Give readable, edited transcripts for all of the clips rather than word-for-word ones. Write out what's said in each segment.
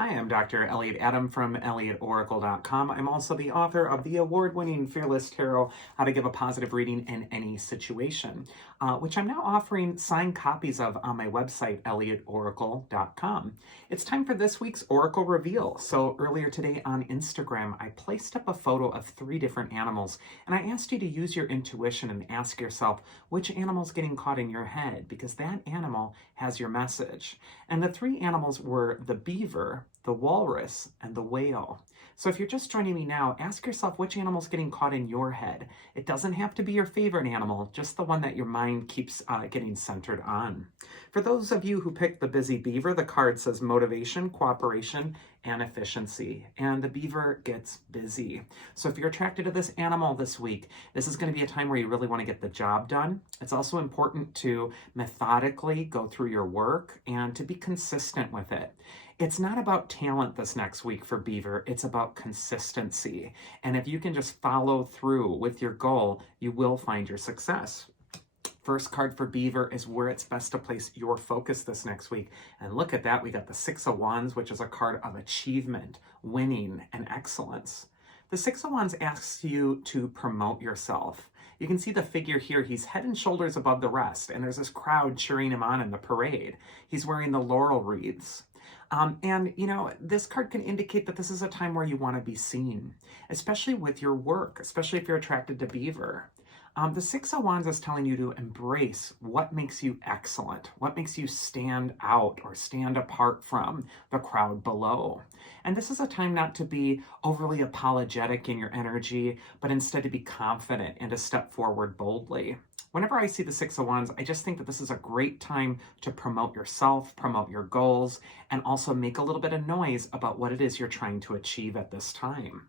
Hi, I'm Dr. Elliot Adam from ElliotOracle.com. I'm also the author of the award-winning Fearless Tarot, How to Give a Positive Reading in Any Situation, which I'm now offering signed copies of on my website, ElliotOracle.com. It's time for this week's Oracle Reveal. So earlier today on Instagram, I placed up a photo of 3 different animals, and I asked you to use your intuition and ask yourself which animal's getting caught in your head, because that animal has your message. And the 3 animals were the beaver, the walrus, and the whale. So if you're just joining me now, ask yourself which animal's getting caught in your head. It doesn't have to be your favorite animal, just the one that your mind keeps getting centered on. For those of you who picked the busy beaver, the card says motivation, cooperation, and efficiency. And the beaver gets busy. So if you're attracted to this animal this week, this is going to be a time where you really want to get the job done. It's also important to methodically go through your work and to be consistent with it. It's not about talent this next week for Beaver, it's about consistency. And if you can just follow through with your goal, you will find your success. First card for Beaver is where it's best to place your focus this next week. And look at that, we got the 6 of Wands, which is a card of achievement, winning, and excellence. The 6 of Wands asks you to promote yourself. You can see the figure here, he's head and shoulders above the rest, and there's this crowd cheering him on in the parade. He's wearing the laurel wreaths. And, you know, this card can indicate that this is a time where you want to be seen, especially with your work, especially if you're attracted to Beaver. The 6 of Wands is telling you to embrace what makes you excellent, what makes you stand out or stand apart from the crowd below. And this is a time not to be overly apologetic in your energy, but instead to be confident and to step forward boldly. Whenever I see the 6 of Wands, I just think that this is a great time to promote yourself, promote your goals, and also make a little bit of noise about what it is you're trying to achieve at this time.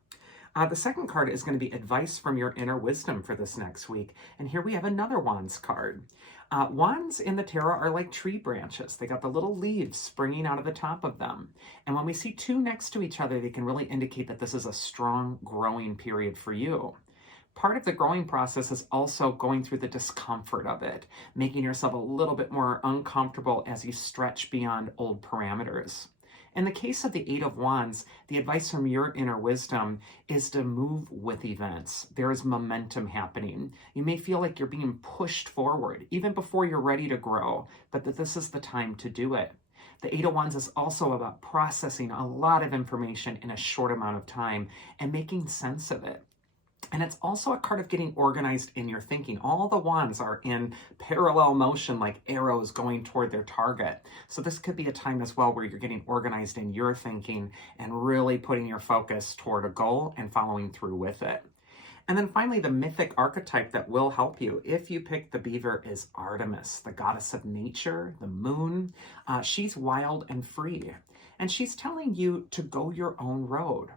The second card is going to be advice from your inner wisdom for this next week. And here we have another Wands card. Wands in the tarot are like tree branches. They got the little leaves springing out of the top of them. And when we see 2 next to each other, they can really indicate that this is a strong growing period for you. Part of the growing process is also going through the discomfort of it, making yourself a little bit more uncomfortable as you stretch beyond old parameters. In the case of the 8 of Wands, the advice from your inner wisdom is to move with events. There is momentum happening. You may feel like you're being pushed forward, even before you're ready to grow, but that this is the time to do it. The 8 of Wands is also about processing a lot of information in a short amount of time and making sense of it. And it's also a card of getting organized in your thinking. All the wands are in parallel motion like arrows going toward their target. So this could be a time as well where you're getting organized in your thinking and really putting your focus toward a goal and following through with it. And then finally, the mythic archetype that will help you if you pick the beaver is Artemis, the goddess of nature, the moon. She's wild and free. And she's telling you to go your own road.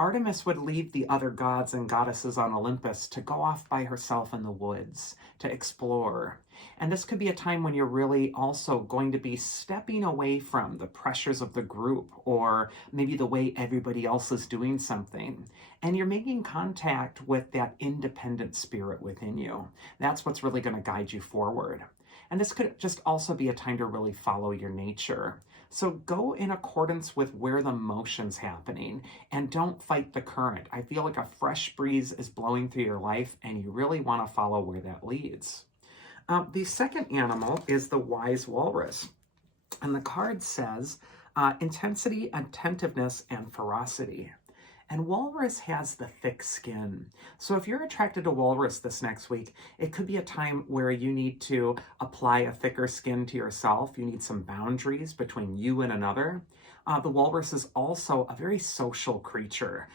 Artemis would leave the other gods and goddesses on Olympus to go off by herself in the woods, to explore. And this could be a time when you're really also going to be stepping away from the pressures of the group or maybe the way everybody else is doing something. And you're making contact with that independent spirit within you. That's what's really going to guide you forward. And this could just also be a time to really follow your nature. So go in accordance with where the motion's happening and don't fight the current. I feel like a fresh breeze is blowing through your life and you really want to follow where that leads. The second animal is the wise walrus. And the card says intensity, attentiveness, and ferocity. And walrus has the thick skin. So if you're attracted to walrus this next week, it could be a time where you need to apply a thicker skin to yourself. You need some boundaries between you and another. The walrus is also a very social creature.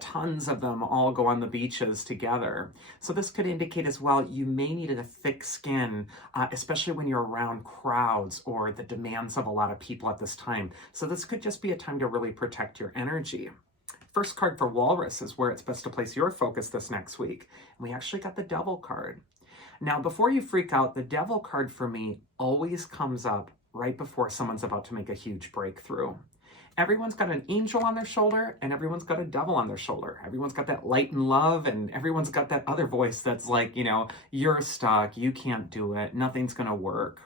Tons of them all go on the beaches together. So this could indicate as well, you may need a thick skin, especially when you're around crowds or the demands of a lot of people at this time. So this could just be a time to really protect your energy. First card for Walrus is where it's best to place your focus this next week. And we actually got the Devil card. Now, before you freak out, the Devil card for me always comes up right before someone's about to make a huge breakthrough. Everyone's got an angel on their shoulder and everyone's got a devil on their shoulder. Everyone's got that light and love and everyone's got that other voice that's like, you know, you're stuck, you can't do it, nothing's going to work.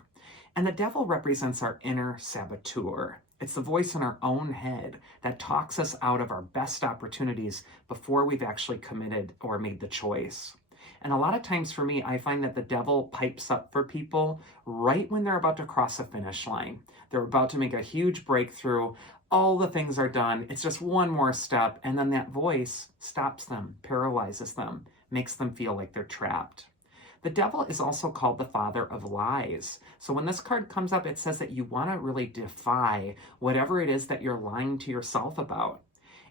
And the devil represents our inner saboteur. It's the voice in our own head that talks us out of our best opportunities before we've actually committed or made the choice. And a lot of times for me, I find that the devil pipes up for people right when they're about to cross a finish line. They're about to make a huge breakthrough. All the things are done. It's just one more step. And then that voice stops them, paralyzes them, makes them feel like they're trapped. The devil is also called the father of lies. So when this card comes up, it says that you want to really defy whatever it is that you're lying to yourself about.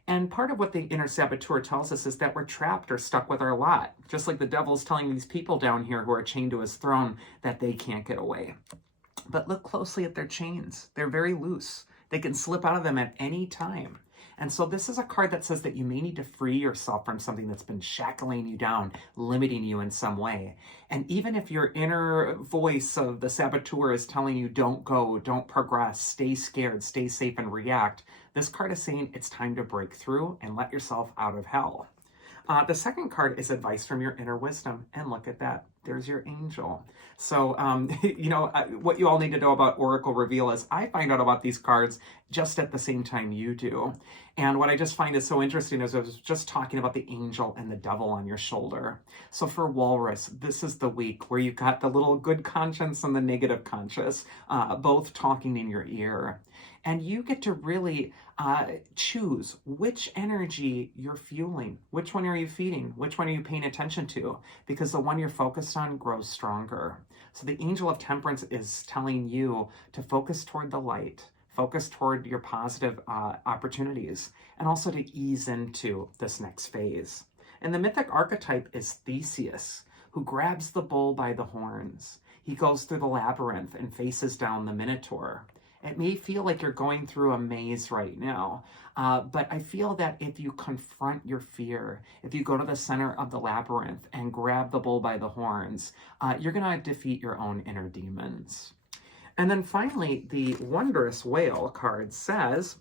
And part of what the inner saboteur tells us is that we're trapped or stuck with our lot, just like the devil's telling these people down here who are chained to his throne that they can't get away. But look closely at their chains. They're very loose. They can slip out of them at any time. And so this is a card that says that you may need to free yourself from something that's been shackling you down, limiting you in some way. And even if your inner voice of the saboteur is telling you don't go, don't progress, stay scared, stay safe and react, this card is saying it's time to break through and let yourself out of hell. The second card is advice from your inner wisdom. And look at that. There's your angel. So, what you all need to know about Oracle Reveal is I find out about these cards just at the same time you do. And what I just find is so interesting is I was just talking about the angel and the devil on your shoulder. So for Walrus, this is the week where you've got the little good conscience and the negative conscience, both talking in your ear. And you get to really choose which energy you're fueling. Which one are you feeding? Which one are you paying attention to? Because the one you're focused on grows stronger. So the angel of temperance is telling you to focus toward the light, focus toward your positive opportunities, and also to ease into this next phase. And the mythic archetype is Theseus, who grabs the bull by the horns. He goes through the labyrinth and faces down the Minotaur. It may feel like you're going through a maze right now, but I feel that if you confront your fear, if you go to the center of the labyrinth and grab the bull by the horns, you're going to defeat your own inner demons. And then finally, the Wondrous Whale card says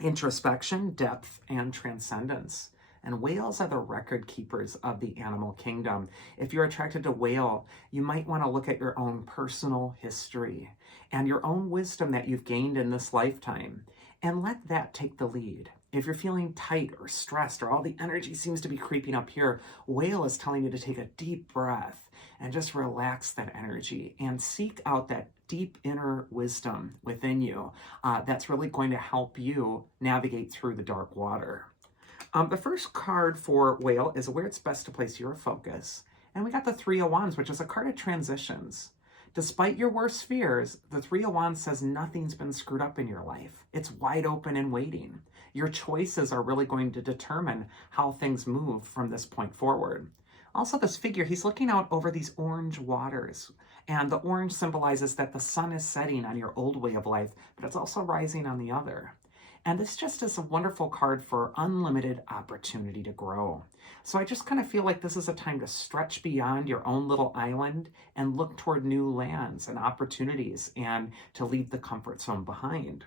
introspection, depth, and transcendence. And whales are the record keepers of the animal kingdom. If you're attracted to whale, you might want to look at your own personal history and your own wisdom that you've gained in this lifetime, and let that take the lead. If you're feeling tight or stressed or all the energy seems to be creeping up here, whale is telling you to take a deep breath and just relax that energy and seek out that deep inner wisdom within you that's really going to help you navigate through the dark water. The first card for whale is where it's best to place your focus. And we got the Three of Wands, which is a card of transitions. Despite your worst fears, the Three of Wands says nothing's been screwed up in your life. It's wide open and waiting. Your choices are really going to determine how things move from this point forward. Also, this figure, he's looking out over these orange waters. And the orange symbolizes that the sun is setting on your old way of life, but it's also rising on the other. And this just is a wonderful card for unlimited opportunity to grow. So I just kind of feel like this is a time to stretch beyond your own little island and look toward new lands and opportunities and to leave the comfort zone behind.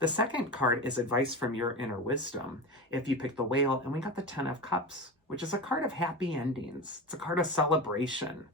The second card is advice from your inner wisdom. If you pick the whale, and we got the Ten of Cups, which is a card of happy endings. It's a card of celebration.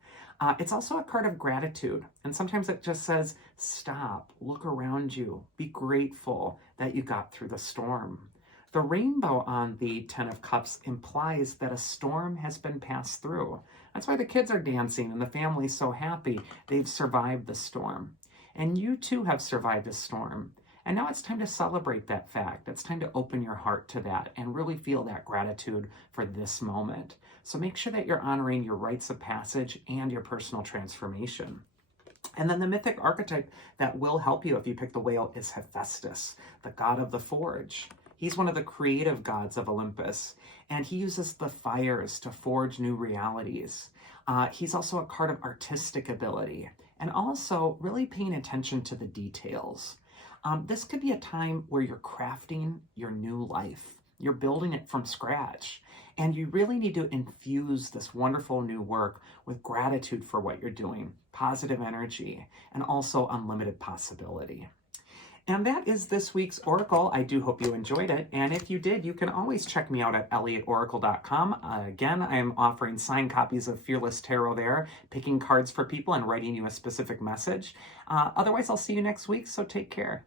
It's also a card of gratitude. And sometimes it just says, stop, look around you, be grateful that you got through the storm. The rainbow on the Ten of Cups implies that a storm has been passed through. That's why the kids are dancing and the family's so happy they've survived the storm. And you too have survived a storm. And now it's time to celebrate that fact. It's time to open your heart to that and really feel that gratitude for this moment. So make sure that you're honoring your rites of passage and your personal transformation. And then the mythic archetype that will help you if you pick the whale is Hephaestus, the god of the forge. He's one of the creative gods of Olympus, and he uses the fires to forge new realities. He's also a card of artistic ability and also really paying attention to the details. This could be a time where you're crafting your new life. You're building it from scratch. And you really need to infuse this wonderful new work with gratitude for what you're doing, positive energy, and also unlimited possibility. And that is this week's Oracle. I do hope you enjoyed it. And if you did, you can always check me out at elliotoracle.com. Again, I am offering signed copies of Fearless Tarot there, picking cards for people and writing you a specific message. Otherwise, I'll see you next week, so take care.